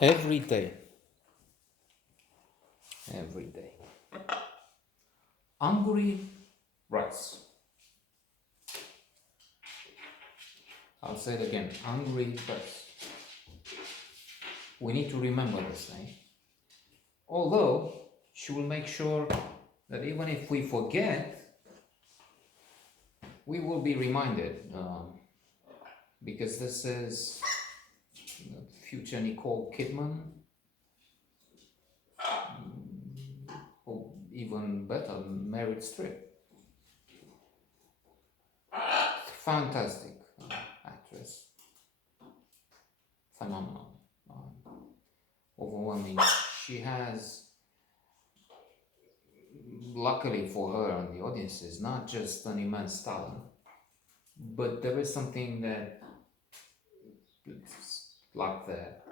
Every day, every day. Angourie Rice. I'll say it again. Angourie Rice. We need to remember this name. Although she will make sure that even if we forget, we will be reminded, because this is future Nicole Kidman, or even better, Meryl Streep. Fantastic actress, phenomenal, overwhelming. She has, luckily for her and the audiences, not just an immense talent, but there is something that it's like that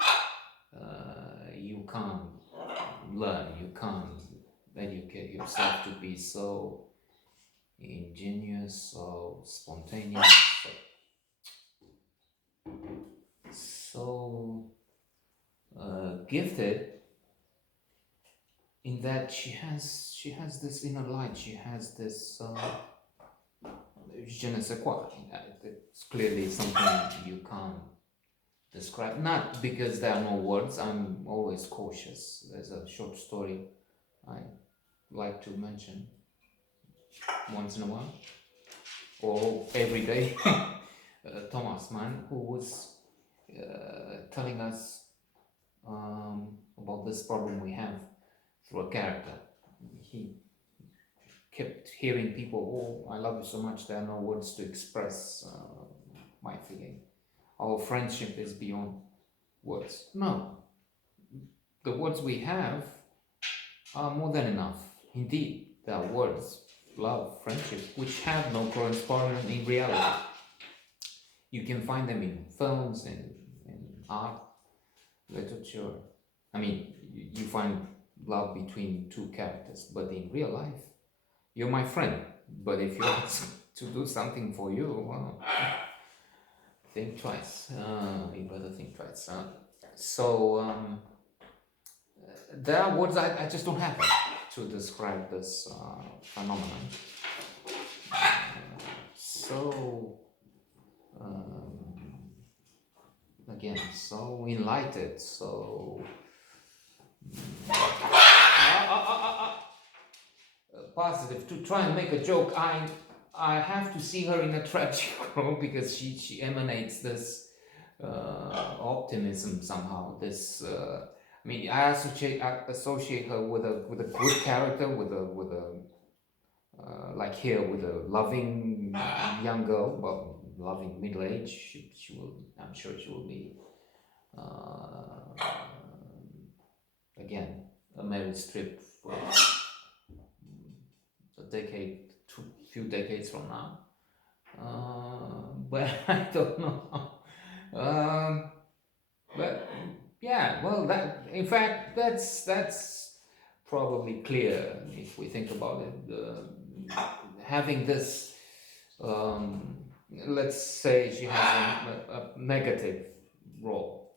you can't learn, you can't educate yourself to be so ingenious, so spontaneous, so gifted, in that she has this inner light, she has this je ne sais quoi. It's clearly something you can't describe. Not because there are no words. I'm always cautious. There's a short story I like to mention once in a while, or every day. Thomas Mann, who was telling us about this problem we have through a character. He kept hearing people, "Oh, I love you so much, there are no words to express my feeling. Our friendship is beyond words." No, the words we have are more than enough. Indeed, there are words, love, friendship, which have no correspondence in reality. You can find them in films, in art, literature. I mean, you find love between two characters, but in real life, you're my friend. But if you ask to do something for you, well, think twice. You better think twice. So there are words I just don't have to describe this phenomenon. So again, so enlightened, so positive. To try and make a joke, I have to see her in a tragic role, because she emanates this optimism somehow. This I mean, I associate her with a good character, with a like here, with a loving young girl, well, loving middle age. She will, I'm sure she will be again a Meryl Streep a decade, few decades from now. But I don't know. But yeah, well, that, in fact, that's probably clear if we think about it. Having this, let's say she has a negative role,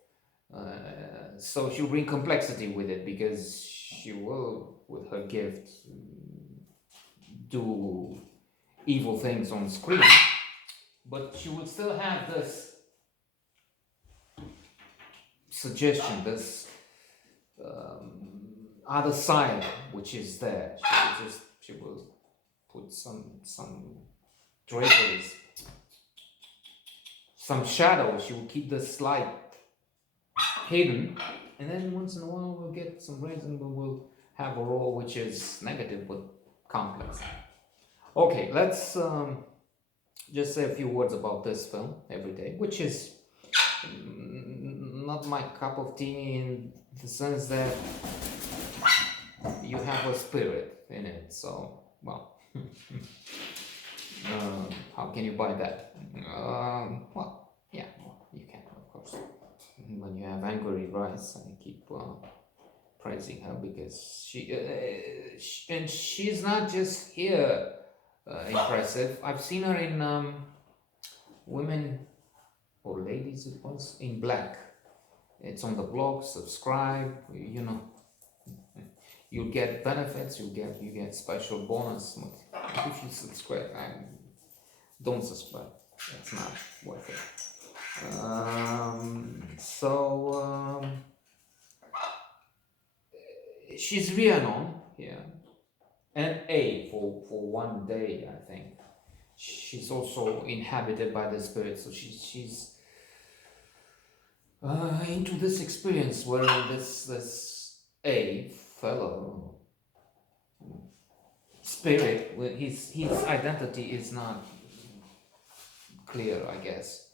so she'll bring complexity with it, because she will, with her gift, do evil things on screen, but she will still have this suggestion, this other side which is there. She will put some draperies, some shadow. She will keep the light hidden, and then once in a while we'll get some rays, and we will have a role which is negative but complex. Okay, let's just say a few words about this film, Every Day, which is not my cup of tea, in the sense that you have a spirit in it. So, well, how can you buy that? Well, yeah, well, you can, of course. When you have Angourie Rice, I keep praising her, because and she's not just here impressive. I've seen her in Women or Ladies, it was, in Black. It's on the blog. Subscribe. You know, you get benefits. You get special bonus if you subscribe. Don't subscribe. It's not worth it. She's Rhiannon here, and A for 1 day, I think. She's also inhabited by the spirit, so she's into this experience where this A fellow spirit, his identity is not clear, I guess.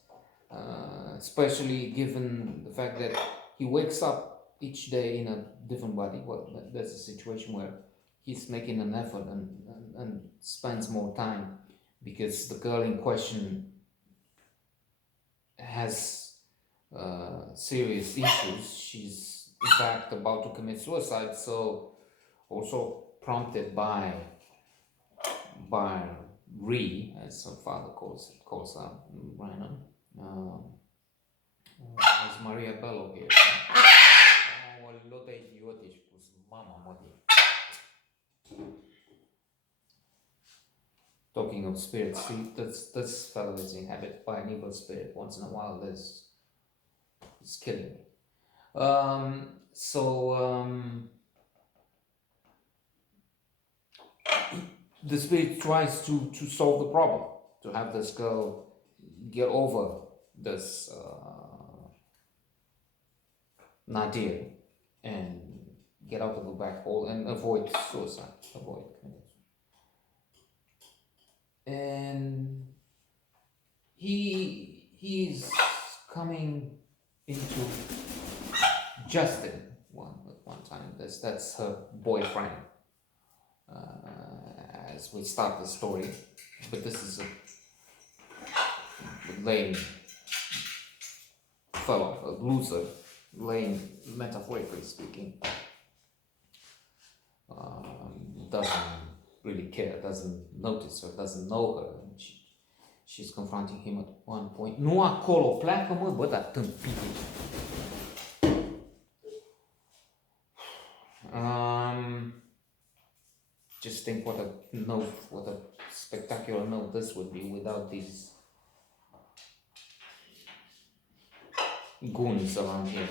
Especially given the fact that he wakes up each day in a different body. Well, there's a situation where he's making an effort and spends more time because the girl in question has serious issues. She's in fact about to commit suicide, so also prompted by Ree, as her father calls her, Brandon. Is Maria Bello here? Oh, lo de idiotici, pus mama modi. Talking of spirits, see, this fellow is inhabited by an evil spirit. Once in a while, it's killing me. The spirit tries to solve the problem, to have this girl get over this nadir and get out of the black hole and avoid suicide. And he's coming into Justin one time. That's her boyfriend. As we start the story, but this is a lame fellow, a loser, lame, metaphorically speaking. Doesn't really care, doesn't notice her, doesn't know her. And she's confronting him at one point. Nu acolo, pleacă mă, bă, dar tâmpite. Just think what a spectacular note this would be without these goons around here.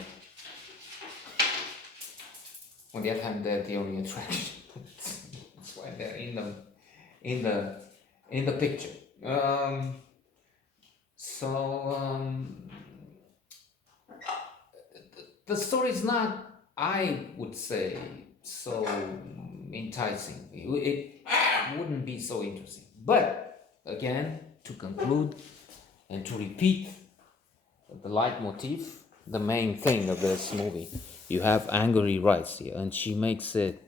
On the other hand, they're the only attraction. That's why they're in the picture. The story is not, I would say, so enticing. It wouldn't be so interesting. But again, to conclude and to repeat the leitmotif, the main thing of this movie, you have Angourie Rice here, and she makes it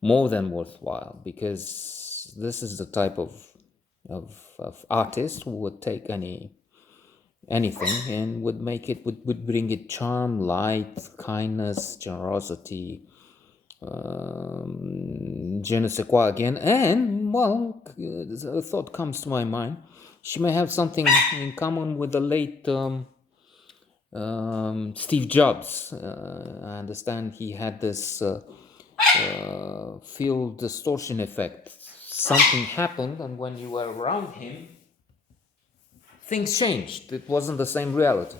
more than worthwhile, because this is the type of artist who would take anything and would make it, would bring it charm, light, kindness, generosity, je ne sais quoi again. And, well, a thought comes to my mind. She may have something in common with the late Steve Jobs. I understand he had this field distortion effect. Something happened, and when you were around him, things changed. It wasn't the same reality.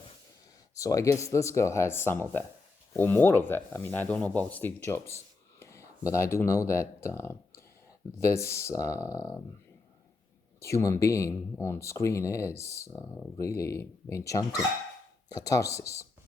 So I guess this girl has some of that, or more of that. I mean, I don't know about Steve Jobs, but I do know that this human being on screen is really enchanting. Catharsis.